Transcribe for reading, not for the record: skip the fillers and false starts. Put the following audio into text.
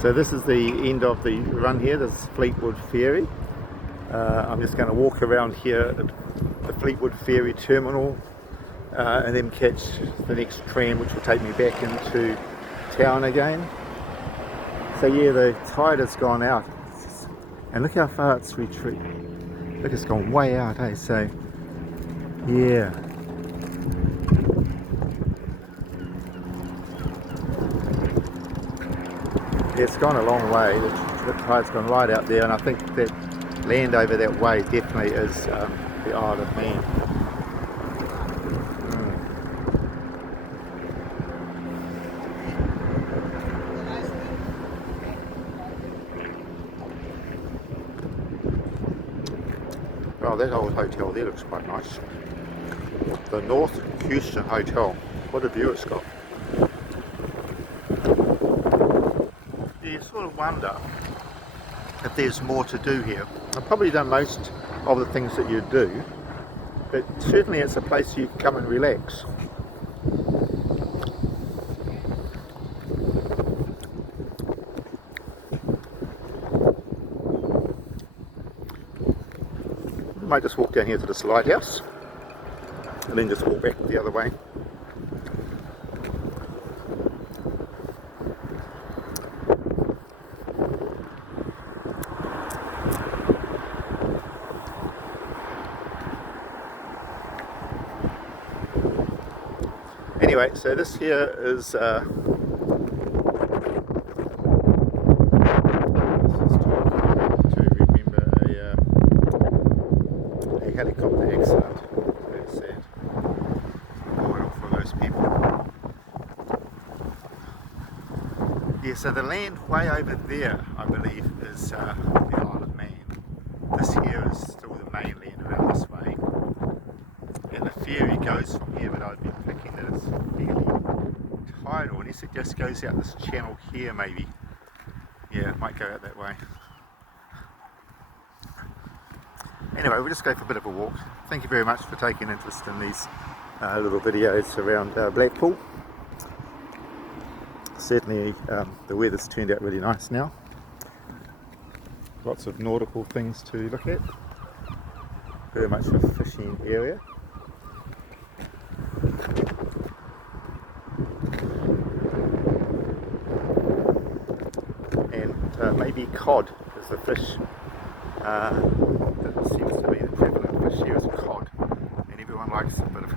So this is the end of the run here, this is Fleetwood Ferry. I'm just going to walk around here at the Fleetwood Ferry terminal and then catch the next tram which will take me back into town again. So yeah, the tide has gone out and look how far it's retreated. Look, it's gone way out, hey, so yeah. It's gone a long way, the tide's gone right out there, and I think that land over that way definitely is the Isle of Man. Oh, that old hotel there looks quite nice. The North Houston Hotel. What a view it's got. You sort of wonder if there's more to do here. I've probably done most of the things that you do, but certainly it's a place you can come and relax. I might just walk down here to this lighthouse and then just walk back the other way. Anyway, so this here is to remember a helicopter accident. Very sad. Oil for those people. Yeah, so the land way over there, I believe, is the Isle of Man. This here is still the mainland around this way. And the ferry goes from here, but I'd be thinking that it's fairly tidal, unless it just goes out this channel here maybe. Yeah, it might go out that way. Anyway, we'll just go for a bit of a walk. Thank you very much for taking interest in these little videos around Blackpool. Certainly the weather's turned out really nice now. Lots of nautical things to look at. Very much a fishing area. And maybe cod is the fish that seems to be the prevalent fish here is cod, and everyone likes a bit of